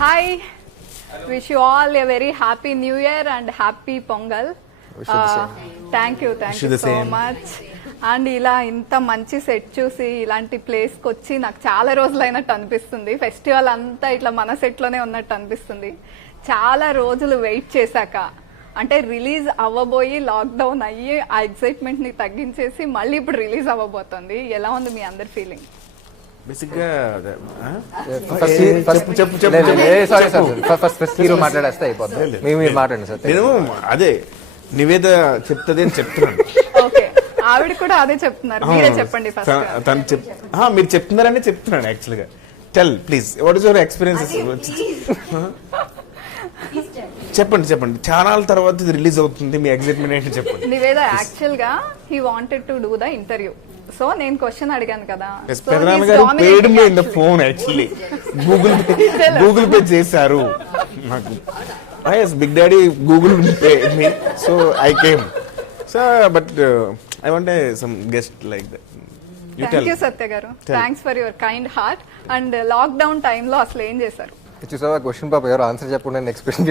Hi, wish you all a very happy new year and happy Pongal. Thank you so much. And ఇలా ఇంత మంచి set చూసి ఇలాంటి ప్లేస్కి వచ్చి నాకు చాలా రోజులైనట్టు అనిపిస్తుంది. ఫెస్టివల్ అంతా ఇట్లా మన సెట్లోనే ఉన్నట్టు అనిపిస్తుంది. చాలా రోజులు వెయిట్ చేశాక అంటే రిలీజ్ అవ్వబోయి లాక్డౌన్ అయ్యి ఆ ఎక్సైట్మెంట్ని తగ్గించేసి మళ్ళీ ఇప్పుడు రిలీజ్ అవ్వబోతుంది. ఎలా ఉంది మీ అందరి ఫీలింగ్? అదే నివేద చెప్తుంది అని చెప్తున్నాను. ఓకే, ఆవిడ కూడా అదే చెప్తున్నారు. మీరే చెప్పండి ఫస్ట్. మీరు చెప్తున్నారని చెప్తున్నాను. యాక్చువల్ గా tell please, what is your experiences? చెప్పండి. చాలా తర్వాత ఇది రిలీజ్ అవుతుంది, మీ ఎక్సైట్మెంట్ ఏంటి చెప్పండి. నివేద యాక్చువల్ గా he wanted to do the interview. So నేను క్వశ్చన్ అడిగాను కదా, ఫోన్ యాక్చువల్లీ గూగుల్ పే చేశారు నాకు. Big daddy Google pay me, so I came. So but I want some guest like that. Thank you Satya garu, thanks for your kind heart. And lockdown టైంలో అసలు ఏం చేశారు? చూసావా క్వశ్చన్ పాప, ఎవరు ఆన్సర్ చెప్పకుండా ఎక్స్ప్రెషన్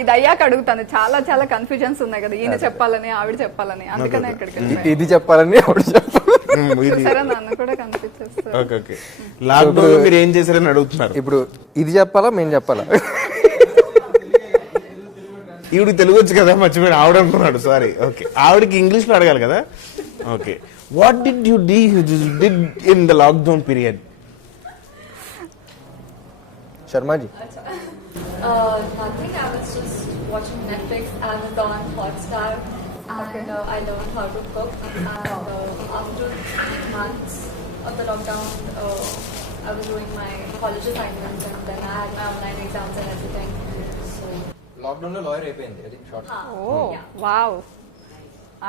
ఇది అయ్యాక అడుగుతాను. చాలా చాలా కన్ఫ్యూజన్స్ ఉన్నాయి కదా, ఈయన చెప్పాలని ఆవిడ చెప్పాలని, అందుకనే ఇక్కడికి ఇది చెప్పాలని ఆవిడ చూసారా, నన్ను కూడా కన్ఫ్యూజ్ చేస్తారు. లాక్డౌన్ మీరు ఏం చేశారని అడుగుతున్నారు. ఇప్పుడు ఇది చెప్పాలా మేము చెప్పాలా? ఈవిడికి తెలుగు వచ్చు కదా, మర్చిపోయిన ఆవిడ అనుకున్నాడు. సారీ. ఓకే, ఆవిడకి ఇంగ్లీష్ లో అడగాలి కదా. Okay, what did you did in the lockdown period? Sharmaji. Nothing. I was just watching Netflix, Amazon, Hotstar, and I learned how to cook. And after 8 months of the lockdown, I was doing my college assignments, and then I had my online exams and everything. So lockdown లో lawyer అయిపోయింది. అది short. Oh wow.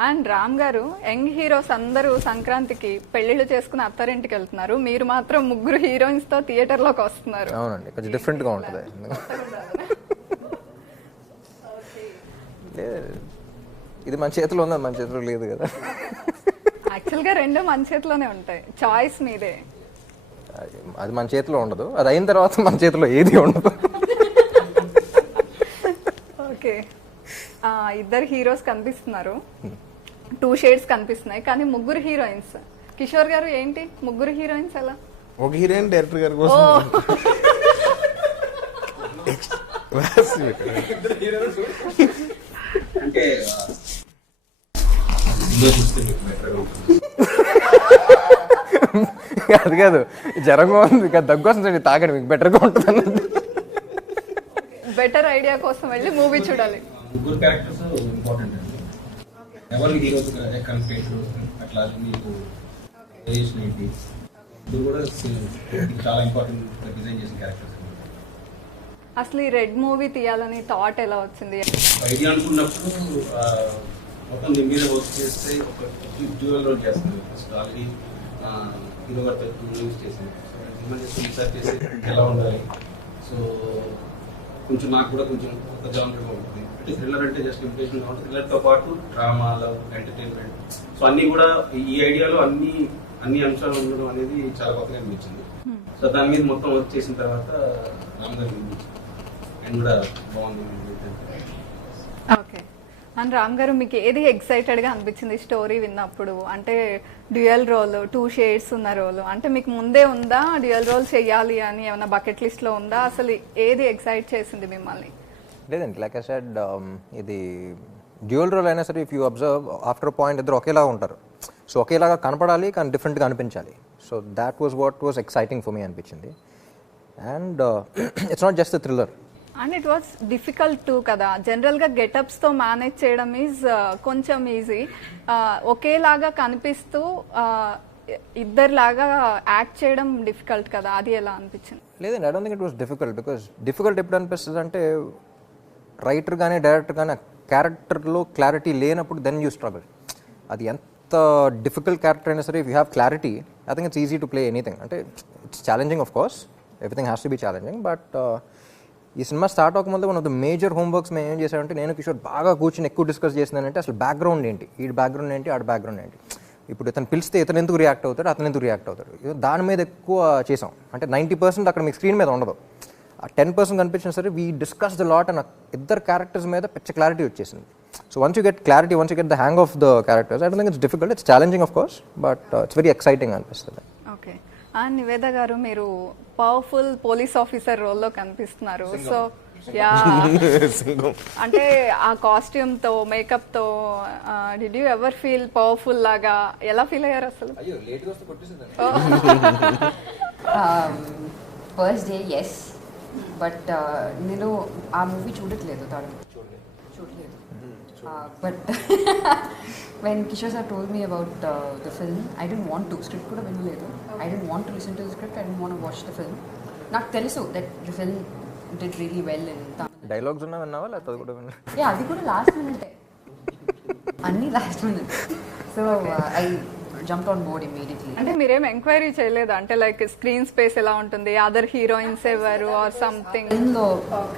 And Ram garu, young heroes అందరూ సంక్రాంతికి పెళ్లిళ్ళు చేసుకుని అత్తారింటికి వెళ్తున్నారు, మీరు మాత్రం ముగ్గురు హీరోయిన్స్ తో థియేటర్ లోకి వస్తున్నారు. అవునండి, కొంచెం డిఫరెంట్ గా ఉంటుంది. ఇది మన చేతిలో ఉంది, మన చేతిలో లేదు కదా. యాక్చువల్ గా రెండు మన చేతిలోనే ఉంటాయి, చాయిస్ మీదే. అది మన చేతిలో ఉండదు, అది అయిన తర్వాత మన చేతిలో ఏది ఉండదు. ఓకే, ఇద్దరు హీరోస్ కనిపిస్తున్నారు, 2 షేడ్స్ కనిపిస్తున్నాయి, కానీ ముగ్గురు హీరోయిన్స్. కిషోర్ గారు ఏంటి ముగ్గురు హీరోయిన్స్ ఎలా? ఒక హీరోయిన్ డైరెక్టర్ గారి కోసం అంటే అది కాదు, జ్వరంగా ఉంది కదా, దగ్గు వస్తుంది, తాగండి మీకు బెటర్గా ఉంటుంది అన్నది. బెటర్ ఐడియా కోసం వెళ్ళి మూవీ చూడాలి. ముగ్గురు క్యారెక్టర్స్ ఇంపార్టెంట్ అండి. ఎవరు హీరోస్ కన్ఫ్లిక్ట్ అట్లా మీకు రిలేషన్ ఏంటి, ఇది కూడా చాలా ఇంపార్టెంట్ డిజైన్ చేసిన క్యారెక్టర్స్. అసలు ఈ రెడ్ మూవీ తీయాలని థాట్ ఎలా వచ్చింది? ఐడియా అనుకున్నప్పుడు మొత్తం దీని మీద వర్క్ చేస్తే ఒక డ్యూయల్ రోల్ చేస్తుంది. ఫస్ట్ ఆల్రెడీ హీరో గారితో 2 మూవీస్ చేసింది. రీసెర్చ్ చేసి ఎలా ఉండాలి, సో కొంచెం నాకు కూడా కొంచెం కొత్త జానర్గా ఉంటుంది. అంటే థ్రిల్లర్ అంటే జస్ట్ ఇంప్రెషన్ ఉంటుంది, థ్రిల్లర్తో పాటు డ్రామా, లవ్, ఎంటర్టైన్మెంట్, సో అన్నీ కూడా ఈ ఐడియాలో అన్ని అంశాలు ఉండడం అనేది చాలా కొత్తగా అనిపించింది. సో దాని మీద మొత్తం వర్క్ చేసిన తర్వాత రామ్ గారు అండ్ కూడా బాగుంది. ఓకే, అండ్ రామ్ గారు మీకు ఏది ఎక్సైటెడ్గా అనిపించింది స్టోరీ విన్నప్పుడు? అంటే డ్యూయల్ రోల్, 2 షేడ్స్ ఉన్న రోల్, అంటే మీకు ముందే ఉందా డ్యూయల్ రోల్ చేయాలి అని ఏమైనా బకెట్ లిస్ట్లో ఉందా? అసలు ఏది ఎక్సైట్ చేసింది మిమ్మల్ని? లేదండి, లైక్ ఐ సెడ్, ఇది డ్యూయల్ రోల్ అయినా సరే if you observe after point ఇద్దరు ఒకేలాగా ఉంటారు. సో ఒకేలాగా కనపడాలి కానీ డిఫరెంట్గా అనిపించాలి. So that was what was exciting for me అనిపించింది. And it's not just thriller. And it was difficult to కదా, జనరల్గా గెటప్స్తో మేనేజ్ చేయడం ఈజ్ కొంచెం ఈజీ. ఒకేలాగా కనిపిస్తూ ఇద్దరిలాగా యాక్ట్ చేయడం డిఫికల్ట్ కదా, అది ఎలా అనిపించింది? లేదండి, I don't think it was difficult. Because difficult ఎప్పుడు అనిపిస్తుంది అంటే రైటర్ కానీ డైరెక్టర్ కానీ క్యారెక్టర్లో క్లారిటీ లేనప్పుడు దెన్ యూ స్ట్రగుల్. అది ఎంత డిఫికల్ట్ క్యారెక్టర్ అయినా సరే if you have clarity, I think it's easy to play anything. అంటే it's challenging, of course everything has to be challenging. But ఈ సినిమా స్టార్ట్ అవ్వకముందు one of the major homeworks మేము ఏం చేశామంటే, నేను కిషోర్ బాగా కూర్చొని ఎక్కువ డిస్కస్ చేసిందంటే అసలు బ్యాక్గ్రౌండ్ ఏంటి, ఈ బ్యాక్గ్రౌండ్ ఏంటి, ఆడ బ్యాక్గ్రౌండ్ ఏంటి. ఇప్పుడు ఇతను పిలిస్తే ఇతను ఎందుకు రియాక్ట్ అవుతాడు, అతను ఎందుకు రియాక్ట్ అవుతాడు, దాని మీద ఎక్కువ చేసాం. అంటే 90% అక్కడ మీకు స్క్రీన్ మీద ఉండదు, ఆ 10% కనిపించినా సరే we discuss the lot and ఇద్దరు క్యారెక్టర్స్ మీద పిచ్చ క్లారిటీ వచ్చేసింది. So once you get clarity, once you get the hang of the characters, I don't think it's difficult, it's challenging of course, but it's very exciting అనిపిస్తుంది. Okay. Niveda గారు, మీరు powerful police officer రోల్లో కనిపిస్తున్నారు. So yeah, అంటే ఆ costume తో, makeup తో did you ever feel powerful లాగా? ఎలా ఫీల్ అయ్యారు అసలు? ఫస్ట్ డే ఎస్, బట్ నేను ఆ మూవీ చూడట్లేదు, చూడలేదు. But when Kishore sir told me about the film, I didn't want to, script kuda vinaledu, I didn't want to listen to the script, I didn't want to watch the film. నాకు తెలుసు that the film did really well in Tamil. Dialogues ఉన్నా విన్నావా లేకపోతే అది కూడా విన్నా? Yeah, అది కూడా లాస్ట్ మినిట్, అన్ని last minute. So I jumped on board immediately. అంటే మీరేం ఎంక్వైరీ చేయలేదా? అంటే లైక్ స్క్రీన్ స్పేస్ ఎలా ఉంటుంది, అదర్ హీరోయిన్స్ ఎవరు or something? Tadamlo,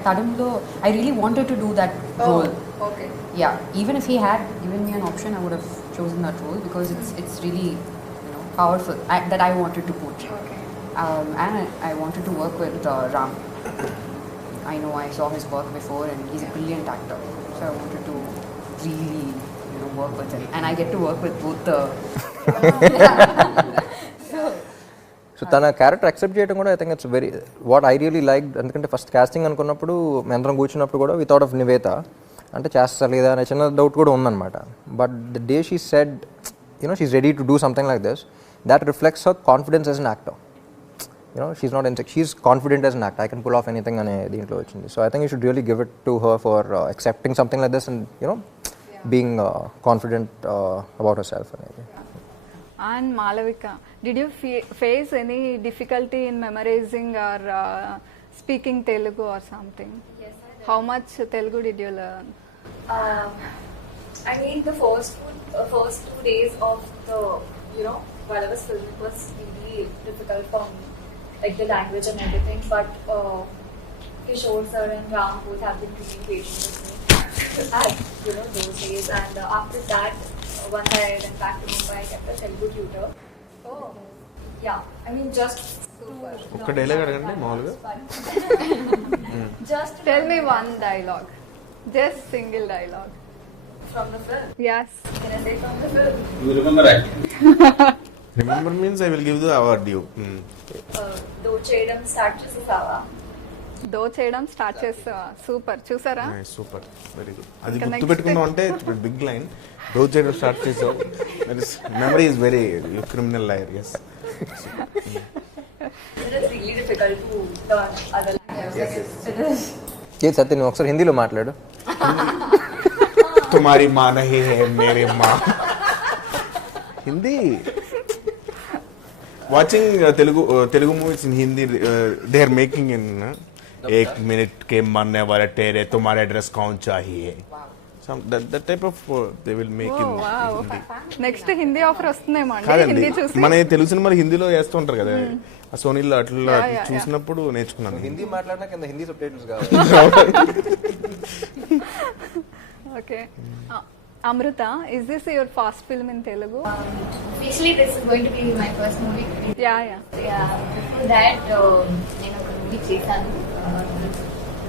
Tadamlo, I really wanted to do that role. Okay. Yeah, even if he had given me an option, I would have chosen that role because it's really, you know, powerful, that I wanted to portray. Okay. And I wanted to work with Ram. I know I saw his work before, and he's a brilliant actor. So I wanted to really, you know, work with him, and I get to work with both the. So తన character accept చేయడం కూడా I think it's very what I really like. ఎందుకంటే first casting అనుకున్నప్పుడు మేమందరం కూర్చున్నప్పుడు కూడా we thought of Nivetha, అంటే చేస్తా లేదా అనే చిన్న డౌట్ కూడా ఉందన్నమాట. But the day she said, you know, she's ready to do something like this, that reflects her confidence as an actor. You know, she's not insecure, she's confident as an actor, I can pull off anything అనే దీంట్లో వచ్చింది. So I think you should really give it to her for accepting something like this and you know being confident about herself అనేది. And Malavika, did you face any difficulty in memorizing or speaking Telugu or something? Yes, I did. How much Telugu did you learn? I mean, the first 2 days of the, you know, while I was filming was really difficult for me, like the language and everything. But Kishore sir and Ram both have been really patient with me at, you know, those days. And after that, once I went back to Mumbai, I kept a Telugu tutor. Oh, yeah. I mean, just super. ఒక్క dialogue అడగండి మామూలుగా. Just Tell me one dialogue, just single dialogue. from the film. Yes. Can I say from the film? You remember acting? Remember means I will give the award you. Though Chedam start చేసేసావా? దో చేయడం start చేస్తా. Super. చూసారా? Super, very good. అది ఇంకా గుర్తు next. పెట్టుకున్నాం అంటే big line. రోజు చేయడం స్టార్ట్ చేసావు. Memory is very criminal liar. Yes. It is really difficult to learn other languages. It is. ఏ సత్య, నువ్వు ఒకసారి హిందీలో మాట్లాడు. తుమారీ మా నహీ హై మేరే మా. Hindi watching Telugu movies in Hindi, they are making in 1 minute के मरने वाले तेरे तुम्हारा एड्रेस कौन चाहिए, some that type of they will make in Hindi. Next Hindi offer వస్తుందేమో అండి. కాదండి, హిందీ చూసి మన తెలుగు సినిమాలు హిందీలో వేస్తూ ఉంటారు కదా, ఆ సోనీలో అట్లా Yeah, yeah. చూసినప్పుడు నేర్చుకున్నాను. హిందీ మాట్లాడినా కింద హిందీ సబ్ టైటిల్స్ కావాలి. Okay. Amrita, is this your first film in Telugu? Actually, this is going to be my first movie. Yeah. Yeah, before that, నేను ఒక మూవీ చేశాను.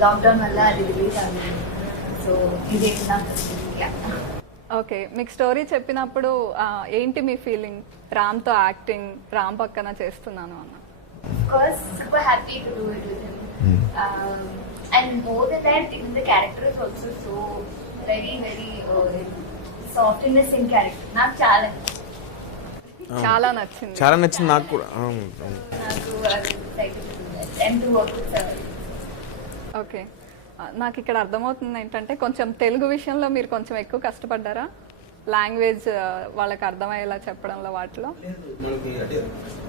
లాక్డౌన్ వల్ల అది రిలీజ్ అవ్వలేదు. సో ఇది నా ఓకే. మీకు స్టోరీ చెప్పినప్పుడు ఏంటి మీ ఫీలింగ్? రామ్తో యాక్టింగ్, రామ్ పక్కన చేస్తున్నాను అన్న. Of course, super happy to do it with him. And more than that, even the character is also so very, very softness in character. నాకు చాలా చాలా నచ్చింది. చాలా నచ్చింది నాకు కూడా. నాకు అది excited to do that and to work with sir. Okay. నాకు ఇక్కడ అర్థమవుతుంది ఏంటంటే కొంచెం తెలుగు విషయంలో మీరు కొంచెం ఎక్కువ కష్టపడ్డారా? లాంగ్వేజ్ వాళ్ళకి అర్థమయ్యేలా చెప్పడంలో వాటిలో. మనకి అంటే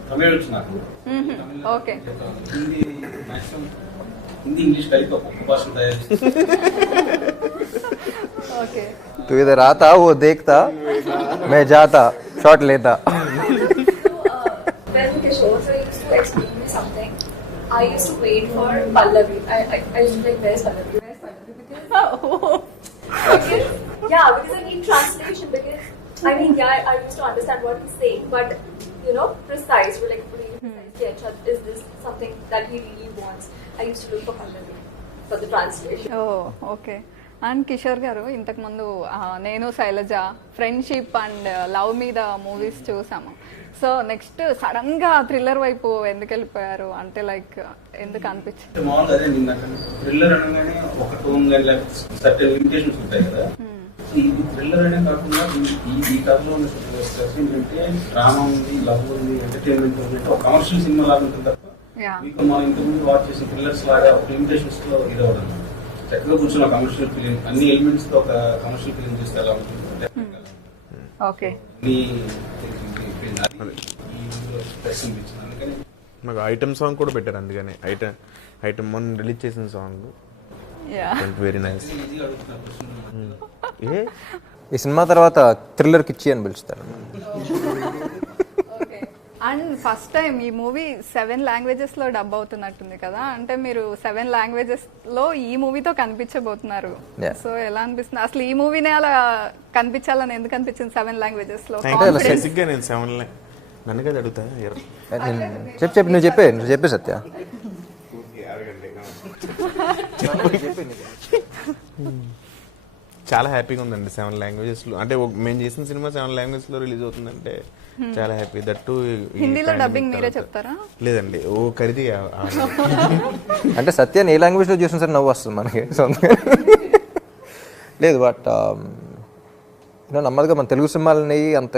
తమిళ వచ్చు నాకు. Okay. Hindi maximum Hindi English కలిపి ఒక్కొక్క భాష తయారు. ఓకే. तू इधर आता वो देखता मैं जाता शॉट लेता. When Kishore sir used to explain me something, I used to wait for Pallavi. I used to be like, where's Pallavi? Where's Pallavi? Because yeah, because I need translation. Because I mean, yeah, I used to understand what he's saying, but you know, precise, like really precise. Yeah, Chad, is this something that he really wants? I used to look for Pallavi for the translation. Oh okay. And Kishore garu ఇంతకుముందు నేను Shailaja friendship and love మీద movies చూసాము. So next sudden గా thriller వైపు ఎందుకు వెళ్ళిపోయారు అంటే like ఎందుకు అనిపించింది? మామూలుగా అదే నిన్న థ్రిల్లర్ అనగానే ఒక టోన్ కానీ సర్టెన్ లిమిటేషన్స్ ఉంటాయి కదా. ఈ థ్రిల్లర్ అనే కాకుండా ఈ కథలో ఉన్న సిచ్యువేషన్స్ ఏంటంటే డ్రామా ఉంది, లవ్ ఉంది, ఎంటర్టైన్మెంట్ ఉంది, ఒక కమర్షియల్ సినిమా లాగా ఉంటుంది తప్ప మీకు మనం ఇంతకుముందు వాచ్ చేసిన థ్రిల్లర్స్ లాగా ఒక లిమిటేషన్స్ లో ఇదవడం. చక్కగా కూర్చొని ఒక కమర్షియల్ ఫిలిం అన్ని ఎలిమెంట్స్ తో ఒక కమర్షియల్ ఫిలిం చూస్తే ఎలా ఉంటుంది. ఓకే. మాకు ఐటమ్ సాంగ్ కూడా పెట్టారు, అందుకని ఐటమ్ మొన్న రిలీజ్ చేసిన సాంగ్ వెరీ నైస్. ఈ సినిమా తర్వాత థ్రిల్లర్ కిచ్చి అని పిలుస్తారు. అండ్ ఫస్ట్ టైం ఈ మూవీ 7 languages లో డబ్ అవుతున్నట్టుంది కదా, అంటే మీరు 7 languages లో ఈ మూవీతో కనిపించబోతున్నారు. సో ఎలా అనిపిస్తుంది అసలు ఈ మూవీనే అలా కనిపించాలని ఎందుకు అనిపించింది 7 languages లో? బేసిక్గా నేను 7 నన్ను కదా అడుగుతా. చెప్పు నువ్వు చెప్పే సత్య. చాలా హ్యాపీగా ఉందండి 7 languages లో. అంటే మేము చేసిన సినిమా 7 languages లో రిలీజ్ అవుతుందంటే చాలా హ్యాపీ. దట్టు హిందీలో డబ్బింగ్ మీరే చెప్తారా? లేదండి, ఓ ఖరీది. అంటే సత్యాన్ని ఏ లాంగ్వేజ్ లో చూసిన సరే నవ్వు వస్తుంది మనకి. లేదు బట్ నెమ్మదిగా మన తెలుగు సినిమాలని అంత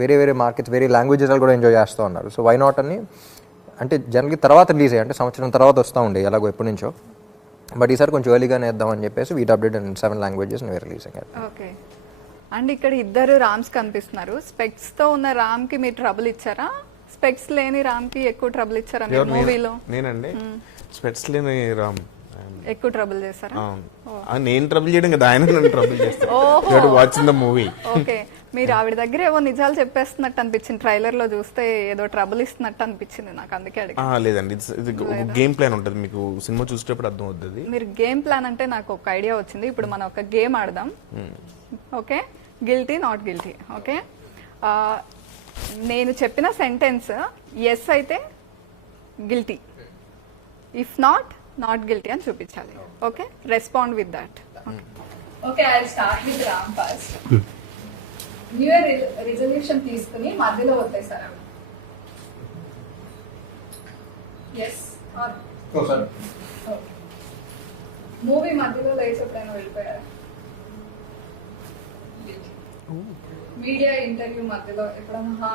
వేరే వేరే మార్కెట్స్ వేరే లాంగ్వేజెస్ కూడా ఎంజాయ్ చేస్తూ ఉన్నారు. సో వై నాట్ అని అంటే జనరల్గా తర్వాత రిలీజ్ అయ్యాయి, అంటే సంవత్సరం తర్వాత వస్తూ ఉండే ఎలాగో ఎప్పటి నుంచో. బట్ ఈసారి కొంచెం ఎర్లీగానే వేద్దామని చెప్పేసి we dubbed in 7 languages release అయ్యారు. ఓకే. అండ్ ఇక్కడ ఇద్దరు రామ్స్ కనిపిస్తున్నారు. స్పెక్స్ తో ఉన్న రామ్ కి మీరు ట్రబుల్ ఇచ్చారా? స్పెక్స్ లేని రామ్ కి ఎక్కువ ట్రబుల్ ఇచ్చారా మీరు మూవీలో? నేనండి స్పెక్స్ లేని రామ్ ఎక్కువ ట్రబుల్ చేశారా? నేను ట్రబుల్ చేయడం కదా, ఆయన నన్ను ట్రబుల్ చేస్తాను. Watching the movie. ఓకే. మీరు ఆవిడ దగ్గర ఏవో నిజాలు చెప్పేస్తున్నట్టు అనిపించింది, ట్రైలర్ లో చూస్తే ఏదో ట్రబుల్ ఇస్తున్నట్టు అనిపించింది నాకు, అందుకే అడిగా. లేదండి, ఇది గేమ్ ప్లాన్ ఉంటుంది, మీకు సినిమా చూసేటప్పుడు అర్థం అవుతుంది. మీరు గేమ్ ప్లాన్ అంటే నాకు ఒక ఐడియా వచ్చింది. ఇప్పుడు మనం ఒక గేమ్ ఆడదాం. Okay, guilty not guilty. Okay, నేను చెప్పిన సెంటెన్స్ ఎస్ అయితే గిల్టీ, ఇఫ్ నాట్ గిల్టీ అని చూపించాలి. Okay, respond with that. Okay, I will start with Ram first. New year resolution తీసుకుని మధ్యలో వదిలేసారా? ఎస్ ఆర్ మూవీ మధ్యలో లేచి ఎప్పుడైనా వెళ్ళిపోయారా? మీడియా ఇంటర్వ్యూ మధ్యలో ఎప్పుడైనా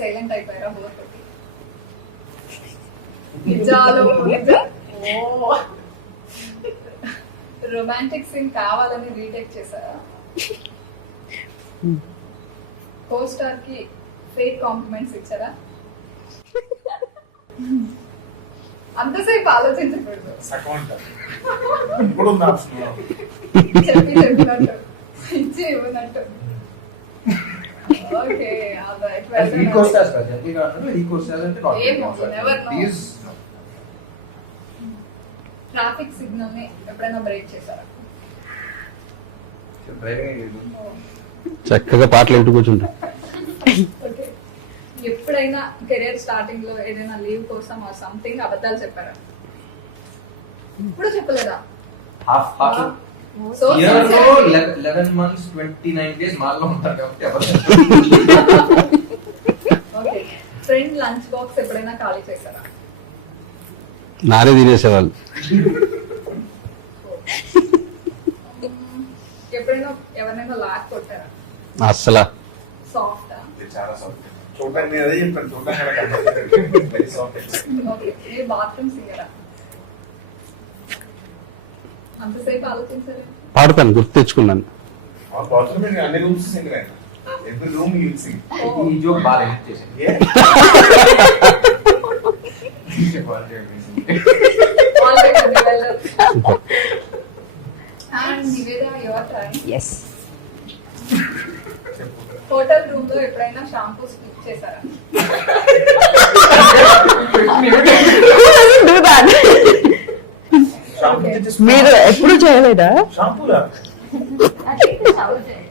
సైలెంట్ అయిపోయారా? బోర్తోటి నిజాలు రొమాంటిక్ సీన్ కావాలని రీటేక్ చేశారా? కో స్టార్ కి ఫేక్ కాంప్లిమెంట్స్ ఇచ్చారా? అంతసేపు ఆలోచించకూడదు, చెప్పినట్టు ఇచ్చి ఇవ్వనట్టు. ఓకే, ట్రాఫిక్ సిగ్నల్ ని ఎప్పుడైనా బ్రేక్ చేశారా? చక్కగా పాటలు వింటూ కూర్చుంటా. ఎప్పుడైనా కెరీర్ స్టార్టింగ్ లో ఏదైనా లీవ్ కోసం ఆ సంథింగ్ అబద్ధాలు చెప్పారా? ఇప్పుడు చెప్పలేదా? సో 11 months 29 days మాల్లో ఉంటారు కాబట్టి ఓకే, ఫ్రెండ్ లంచ్ బాక్స్ ఎప్పుడైనా ఖాళీ చేశారా? నారే తినేసేవాళ్ళు. ఎప్పుడైనా ఎవరైనా లాక్ కొట్టారా? అస్సలా సాఫ్ట్. చూడండి, అదే చెప్పాను, ఓకే, మీరు బాత్రూమ్ సింగరా? అంతసేపు ఆలోచించారు? పాడతాను, గుర్తు తెచ్చుకున్నాను. అన్ని rooms singer, every room you sing. ఈ జోక్ బాగా హిట్ చేసింది. ఎస్. హోటల్ రూమ్ లో ఎప్పుడైనా షాంపూ స్కిప్ చేశారా? మీరు ఎప్పుడు చేయలేదా? I think the shower gel.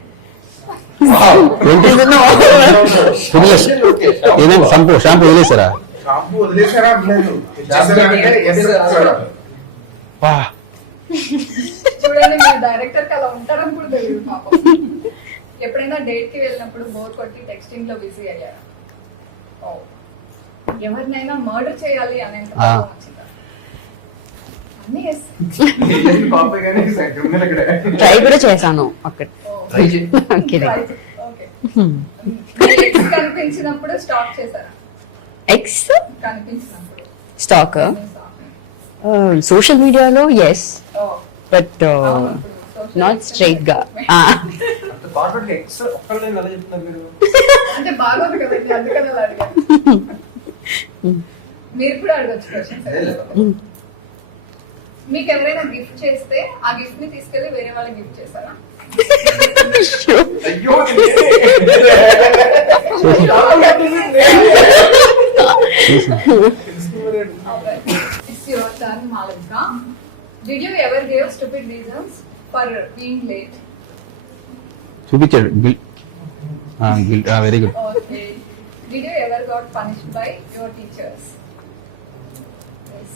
వదిలేసి ఏదైనా షాంపూ వదిలేసారా? షాంపూ వదిలేసారా అనలేదు. చూడండి మీరు డైరెక్టర్ కి అలా ఉంటారని కూడా తెలియదు మాకు. ఎప్పుడైనా డేట్ కి వెళ్ళినప్పుడు బోర్ కొట్టి టెక్స్టింగ్ లో బిజీ అయ్యారా? ఓ. ఎవరినైనా మర్డర్ చేయాలి అనేంత కోపం వచ్చిందా? అన్నీ yes. ట్రై కూడా చేశాను అక్కడ. Okay. మీ ex కనిపించినప్పుడు స్టాక్ చేశారా? ఎక్స్ కనిపించినప్పుడు స్టాక్ సోషల్ మీడియాలో yes, Oh. But not straight గా. అంటే బాగోదు కదండి, అందుకని అలా అడిగాను. మీరు కూడా అడగచ్చు క్వశ్చన్స్. మీకు ఎవరైనా గిఫ్ట్ చేస్తే ఆ గిఫ్ట్ ని తీసుకెళ్లి వేరే వాళ్ళకి గిఫ్ట్ చేశారా? It's your turn, Malika. Did you ever give stupid reasons for being late? చూపించాడు very good. Okay. Did you ever got punished by your teachers? Yes.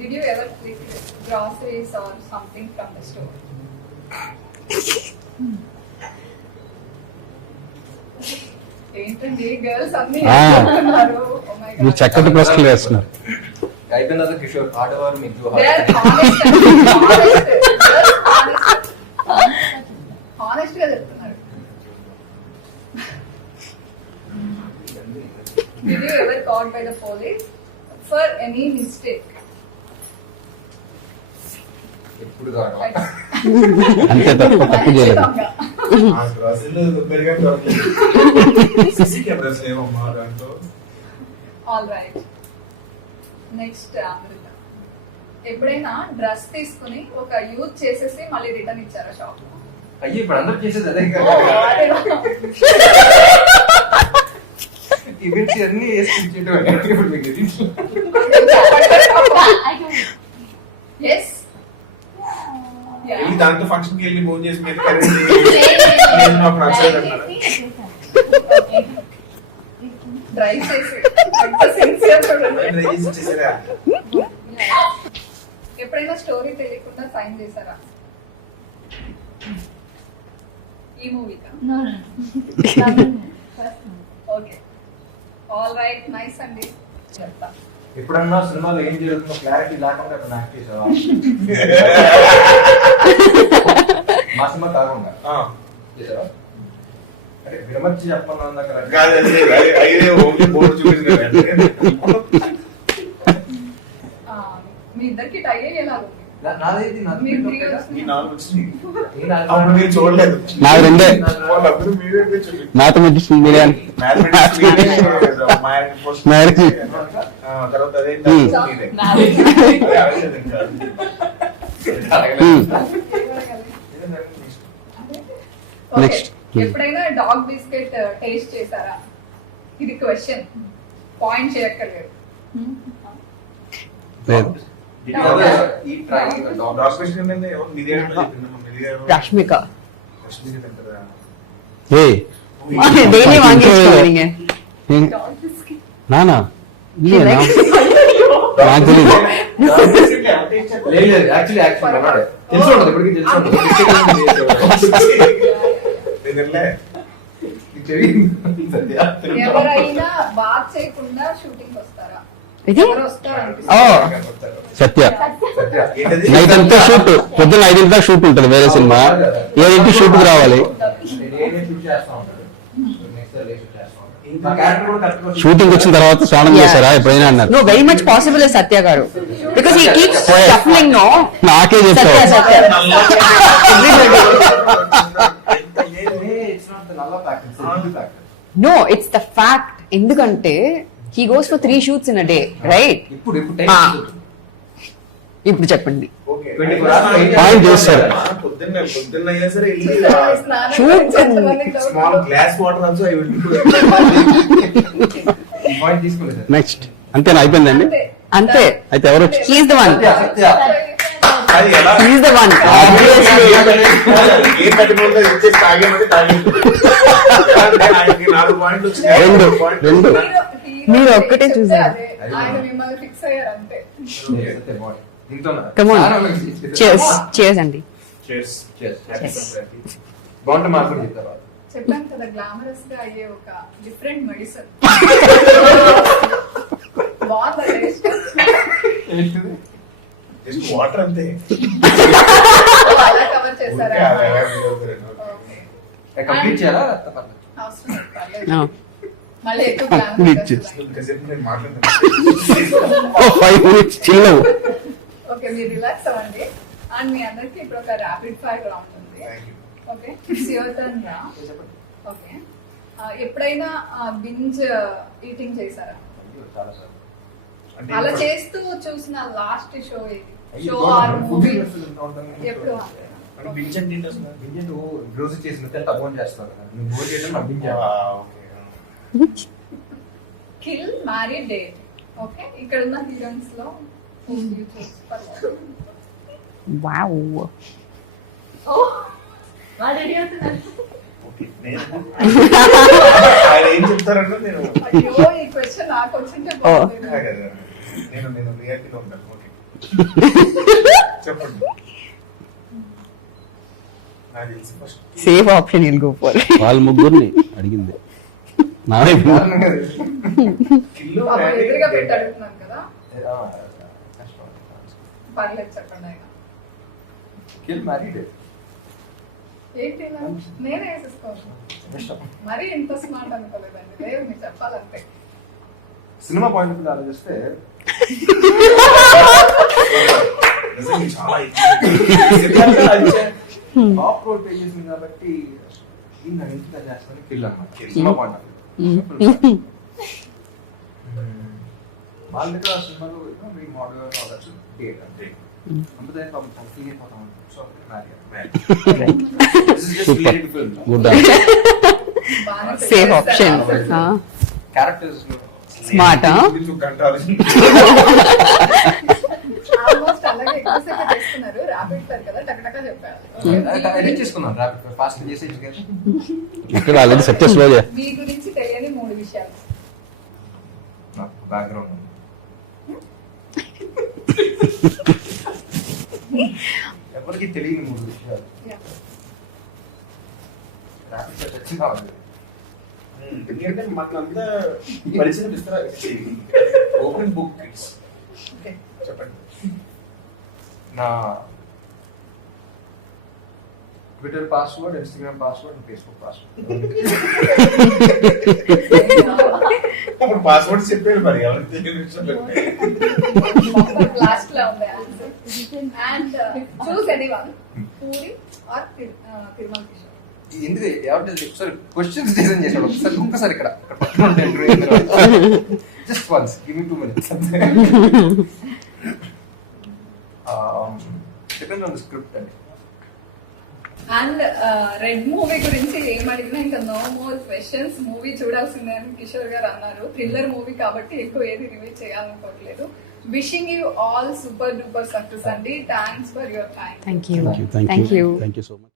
Did you ever click groceries or something from the store? ఏంటండి girls అన్ని చెప్తున్నారు. Oh my God. మీరు చక్కటి ప్రశ్నలు వేస్తున్నారు. అయిపోయిందా కిషోర్ ఆడవారు మీకు They are honest అండి. Honest. Girls honest. Honest గా చెప్తున్నారు. Did you ever caught by the police for any mistake? ఎప్పుడు కాదు. అంతే తప్పు చేయలేదు. All right. నెక్స్ట్ అమృత. ఎప్పుడైనా డ్రెస్ తీసుకుని ఒక యూజ్ చేసేసి మళ్ళీ రిటర్న్ ఇచ్చారా షాప్ లో? అయ్యి ఇప్పుడు అందరూ చేసేది అదే ఈవెంట్స్ అన్ని ఎస్. దాంతో ఫంక్షన్ కి వెళ్ళి ఫోన్ చేసి మీరు డ్రైవ్ చేసి ఎంత సిన్సియర్ చూడండి. ఎప్పుడైనా స్టోరీ తెలియకుండా సైన్ చేశారా? ఈ మూవీకా? ఓకే. ఆల్ రైట్, నైస్ అండి. చెప్తా. ఎప్పుడన్నా సినిమాలో ఏం జరుగుతుందో క్లారిటీ లేకుండా అక్కడ యాక్ట్ చేసావా? మా సినిమా కాకుండా చేసావా? అంటే విరమర్చి చెప్పమన్నా మీ ఇద్దరికి టై అయ్యేలాగుంది. నాదేది చూడలేదు. నాకు రెండే మ్యాథమెటిక్స్ మీరే తర్వాత నెక్స్ట్. ఎప్పుడైనా డాగ్ బిస్కెట్ టేస్ట్ చేశారా? ఇది క్వశ్చన్, పాయింట్ చేయక్కర్లేదు. లేదు. రష్మిక ఏ డైలీ వాంగేసుకోవడీங்க. నానా She likes- నాకు తెలియదు. తెలుసు ఉండదు ఇప్పటికీ తెలుసు ఉండదు. ఎవరైనా బాత్ చేయకుండా షూటింగ్ వస్తారా? ఇది ఎవరు వస్తారు? సత్య నైట్ అంతా షూట్, పొద్దున్న 5 షూట్ ఉంటుంది వేరే సినిమా, 7 షూట్ కి రావాలి. షూటింగ్ వచ్చిన తర్వాత స్నానం చేశారా ఎప్పుడైనా అన్నారు. No very much possible Satya garu, because he keeps shuffling. No నాకే సత్య చెప్తావు. Satya no it's the fact. ఎందుకంటే he goes for 3 shoots in a day, right? ఇప్పుడు చెప్పండి. పాయింట్ చేస్తారు. పొద్దున్న అయినా సరే స్నానం చేస్తే small glass water also I will next. అంతేనా? అయిపోయిందండి. అంతే. అంతే. అయితే ఎవరు he's the one. Satya He's the one. Obviously. ఏం కట్టుకుంటే ఇచ్చేసి తాగేమంటే తాగేది. ఆయనకి 4 పాయింట్లు వచ్చినాయి. రెండు మీరు ఒక్కటే చూసారు. ఆయన మిమ్మల్ని ఫిక్స్ అయ్యారు అంతే. Come on. Cheers. Cheers అండి. బాగుంటే మాత్రం చెప్తారు. చెప్పాను కదా గ్లామరస్ గా అయ్యే ఒక డిఫరెంట్ మెడిసిన్. బాగుందా టేస్ట్? జస్ట్ వాటర్ అంతే. అలా కవర్ చేశారా? Okay. కంప్లీట్ చేయాలా? అవసరం లేదు, పర్లేదు. No. మళ్ళీ ఎక్కువ గ్లామర్ చేస్తారా? ఇంతసేపు నేను మాట్లాడుతున్నాను. 5 minutes chill. ఓకే, మీరు రిలాక్స్ అవ్వండి. అండ్ మీ అందరికి ఇప్పుడు ఒక ర్యాపిడ్ ఫైర్ రౌండ్ ఉంది. ఓకే, ఇట్స్ యువర్ టర్న్ రా. ఓకే, ఎప్పుడైనా బింజ్ ఈటింగ్ చేశారా? అలా చేస్తూ చూసిన లాస్ట్ షో ఏది? షో ఆర్ మూవీ ఎప్పుడు? రోజు చేసిన తప్పని చేస్తాను. నువ్వు చేయడం నాకు కిల్ మ్యారీ డేట్. ఓకే, ఇక్కడ ఉన్న హీరోయిన్స్ లో Wow. ఆయన ఏం చెప్తారంటే నేను అయ్యో ఈ క్వశ్చన్ నాకు వచ్చింటే బాగుంది. నేను రియాలిటీలో ఉంటాను. ఓకే చెప్పండి. నాకు తెలిసి first Safe option you'll go for. వాళ్ళ ముగ్గురిని అడిగింది నా వైపు. కిల్లు పాపం ఎదురుగా పెట్టి అడుగుతున్నాను కదా, పర్లేదు చెప్పండి. ఆయన ఏంటి నేనే వేసేసుకోవచ్చు. మరీ ఇంత స్మార్ట్ అనుకోలేదండి. లేదు, మీరు చెప్పాలంటే. సినిమా పాయింట్ ఆఫ్ వ్యూ ఆలోచిస్తే నిజంగా చాలా టాప్ రోల్ పే చేసింది కాబట్టి ఇంత చేస్తాను కిల్ అన్నమాట. సినిమా పాయింట్ ఆఫ్ వ్యూ వాళ్ళ దగ్గర సినిమాలో మీ మోడల్ డేట్ అంటే అంతే కంప్లీట్ అయిపోతాం. So super good. Safe option. Characters Smart, huh? Almost అలాగే ఎక్కువసేపు చేస్తున్నారు. ర్యాపిడ్ ఫైర్ కదా, టకటకా చెప్పారు. ఎడిట్ చేసుకున్నాం ర్యాపిడ్ ఫాస్ట్ చేసేది కదా. ఇక్కడ ఆల్రెడీ సక్సెస్ లో మీ గురించి తెలియని 3 విషయాలు. నాకు బ్యాక్గ్రౌండ్ ఎవరికి తెలియని 3 విషయాలు. ర్యాపిడ్ ఫైర్ వచ్చిందా ఎందుకంటే మాకు అంతా పరిచయం ఇస్తారా? ఓపెన్ బుక్ చెప్పండి. నా Twitter password, Instagram password, Facebook password. అప్పుడు పాస్వర్డ్ చెప్పారు మరి ఎవరికి తెలియదు. లాస్ట్ లో ఉంది answer. And choose anyone, Puri or Tirumala Kishore. ఎందుకు ఎవరు ఒకసారి క్వశ్చన్స్ డిజైన్ చేశాడు. ఒక్కసారి ఇక్కడ just once give me 2 minutes. Depend on the script అండి. అండ్ రెడ్ మూవీ గురించి ఏమడిగినా ఇంకా నో మోర్ క్వశ్చన్స్. మూవీ చూడాల్సిందే అని కిషోర్ గారు అన్నారు. థ్రిల్లర్ మూవీ కాబట్టి ఎక్కువ ఏది రివీల్ చేయాలనుకోవట్లేదు. Wishing you all super duper success అండి. Thanks for your time. Thank you. Thank you so much.